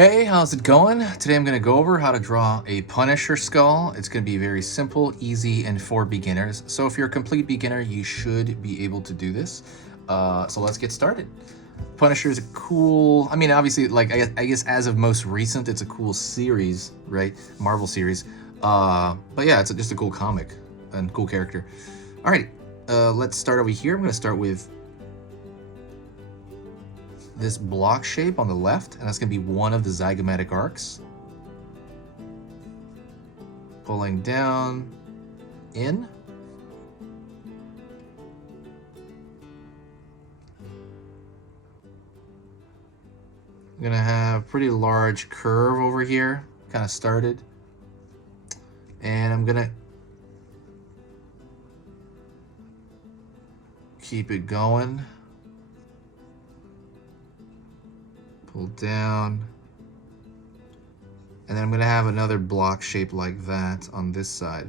Hey, how's it going? Today I'm going to go over how to draw a Punisher skull. It's going to be very simple, easy, and for beginners. So if you're a complete beginner, you should be able to do this. So let's get started. Punisher is a cool, I mean, obviously, like, I guess as of most recent, it's a cool series, right? Marvel series. But yeah, it's just a cool comic and cool character. All right, let's start over here. I'm going to start with this block shape on the left, and that's going to be one of the zygomatic arcs. Pulling down, in. I'm going to have a pretty large curve over here, kind of started. And I'm going to keep it going. Pull down, and then I'm going to have another block shape like that on this side.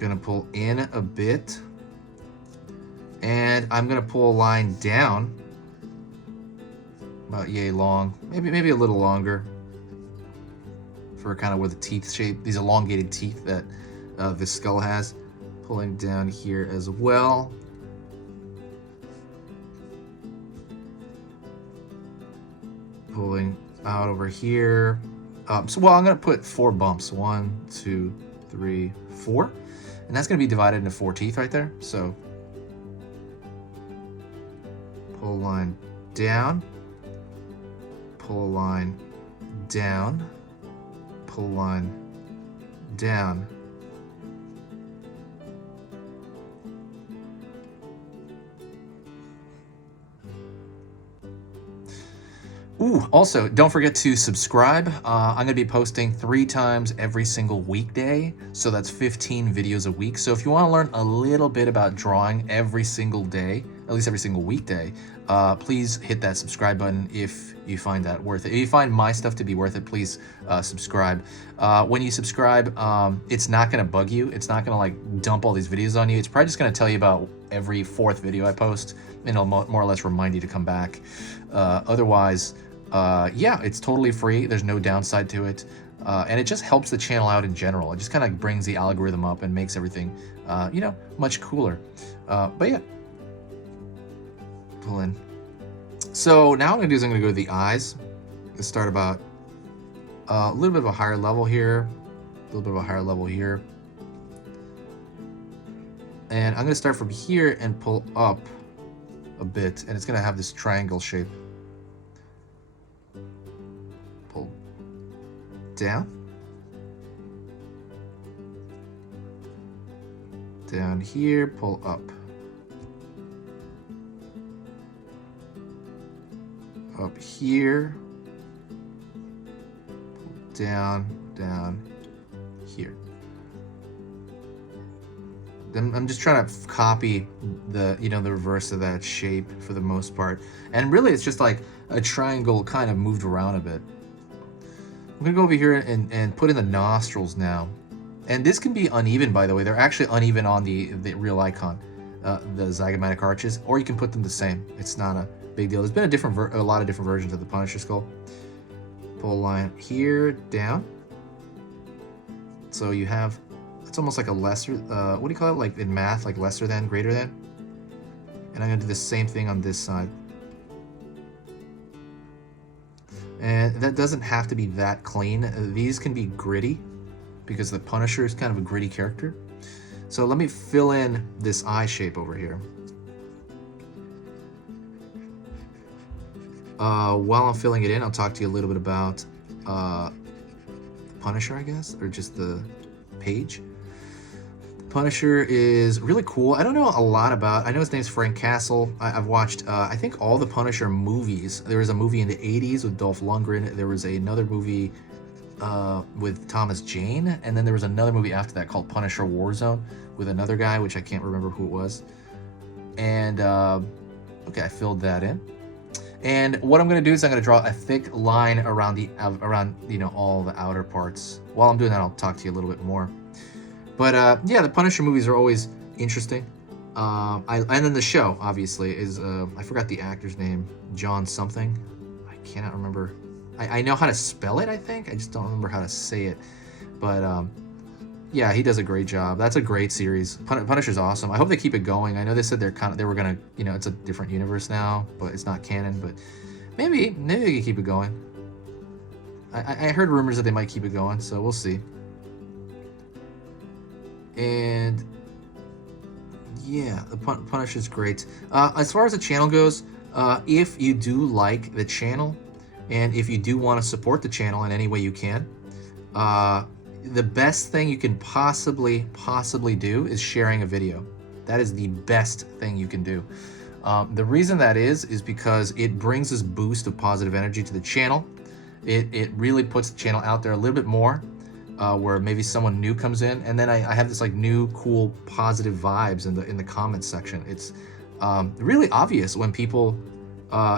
Going to pull in a bit, and I'm going to pull a line down about yay long, maybe a little longer, for kind of where the teeth shape, these elongated teeth that this skull has. Pulling down here as well. Pulling out over here. Well, I'm going to put 4 bumps. 1, 2, 3, 4. And that's going to be divided into 4 teeth right there. So pull a line down. Pull a line down. Pull a line down. Ooh, also, don't forget to subscribe. I'm going to be posting 3 times every single weekday, so that's 15 videos a week. So if you want to learn a little bit about drawing every single day, at least every single weekday, please hit that subscribe button if you find that worth it. If you find my stuff to be worth it, please subscribe. When you subscribe, it's not going to bug you. It's not going to like dump all these videos on you. It's probably just going to tell you about every 4th video I post, and it'll more or less remind you to come back. Otherwise, yeah, it's totally free. There's no downside to it. And it just helps the channel out in general. It just kind of brings the algorithm up and makes everything, much cooler. But yeah, pull in. So now what I'm going to do is I'm going to go to the eyes. Let's start about a little bit of a higher level here, a little bit of a higher level here. And I'm going to start from here and pull up a bit, and it's going to have this triangle shape. Pull down. Down here, pull up. Up here. Pull down here. I'm just trying to copy the reverse of that shape for the most part. And really it's just like a triangle kind of moved around a bit. I'm gonna go over here and put in the nostrils now. And this can be uneven, by the way. They're actually uneven on the real icon, the zygomatic arches, or you can put them the same. It's not a big deal. There's been a lot of different versions of the Punisher skull. Pull a line here, down. So you have, it's almost like a lesser, what do you call it? Like in math, like lesser than, greater than. And I'm gonna do the same thing on this side. And that doesn't have to be that clean. These can be gritty because the Punisher is kind of a gritty character. So let me fill in this eye shape over here. While I'm filling it in, I'll talk to you a little bit about Punisher, I guess, or just the page. Punisher is really cool. I don't know a lot about. I know his name's Frank Castle. I've watched, I think, all the Punisher movies. There was a movie in the 80s with Dolph Lundgren. There was another movie with Thomas Jane, and then there was another movie after that called Punisher Warzone with another guy, which I can't remember who it was. And okay, I filled that in. And what I'm going to do is I'm going to draw a thick line around all the outer parts. While I'm doing that, I'll talk to you a little bit more. But yeah, the Punisher movies are always interesting. And then the show obviously is I forgot the actor's name, John something. I cannot remember. I know how to spell it. I think I just don't remember how to say it. But yeah, he does a great job. That's a great series. Punisher's awesome. I hope they keep it going. I know they said they were gonna, you know, it's a different universe now, but it's not canon. But maybe they can keep it going. I heard rumors that they might keep it going, so we'll see. And yeah, the Punisher's great. As far as the channel goes, if you do like the channel, and if you do want to support the channel in any way you can, the best thing you can possibly do is sharing a video. That is the best thing you can do. The reason that is because it brings this boost of positive energy to the channel. It really puts the channel out there a little bit more, where maybe someone new comes in, and then I have this like new cool positive vibes in the comments section. It's really obvious when people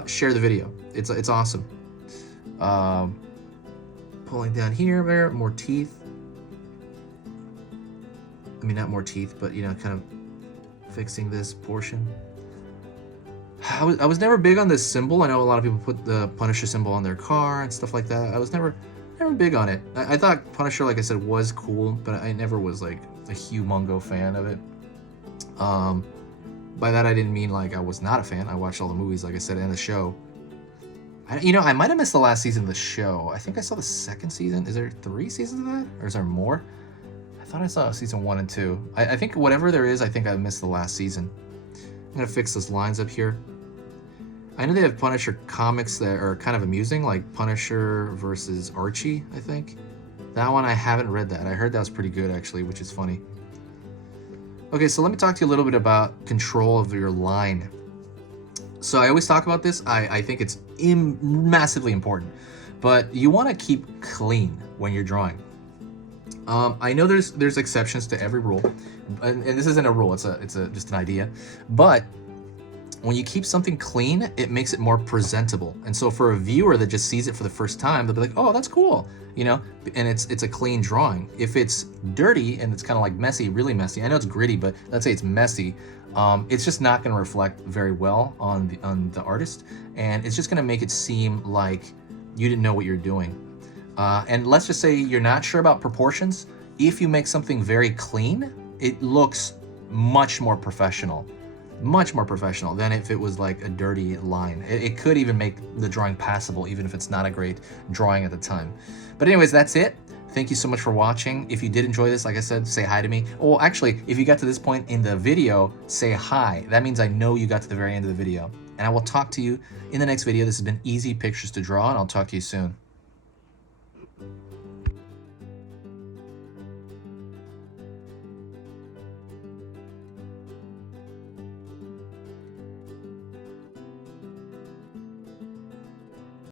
share the video. It's awesome. Pulling down here, there, more teeth. I mean, not more teeth, but you know, kind of fixing this portion. I was never big on this symbol. I know a lot of people put the Punisher symbol on their car and stuff like that. I was never big on it. I thought Punisher, like I said, was cool, but I never was like a humongo fan of it. By that I didn't mean like I was not a fan. I watched all the movies, like I said, and the show. I might have missed the last season of the show. I think I saw the second season. Is there 3 seasons of that, or is there more? I thought I saw season 1 and 2. I think whatever there is, I think I missed the last season. I'm gonna fix those lines up here. I know they have Punisher comics that are kind of amusing, like Punisher versus Archie, I think. That one, I haven't read that. I heard that was pretty good, actually, which is funny. Okay, so let me talk to you a little bit about control of your line. So I always talk about this. I think it's massively important, but you want to keep clean when you're drawing. I know there's exceptions to every rule, and this isn't a rule. It's just an idea, but when you keep something clean, it makes it more presentable. And so for a viewer that just sees it for the first time, they'll be like, oh, that's cool, you know, and it's a clean drawing. If it's dirty and it's kind of like messy, really messy, I know it's gritty, but let's say it's messy, it's just not going to reflect very well on the artist, and it's just going to make it seem like you didn't know what you're doing. And let's just say you're not sure about proportions. If you make something very clean, it looks much more professional than if it was like a dirty line. It could even make the drawing passable, even if it's not a great drawing at the time. But anyways, that's it. Thank you so much for watching. If you did enjoy this, like I said, say hi to me. Well, actually, if you got to this point in the video, say hi. That means I know you got to the very end of the video. And I will talk to you in the next video. This has been Easy Pictures to Draw, and I'll talk to you soon.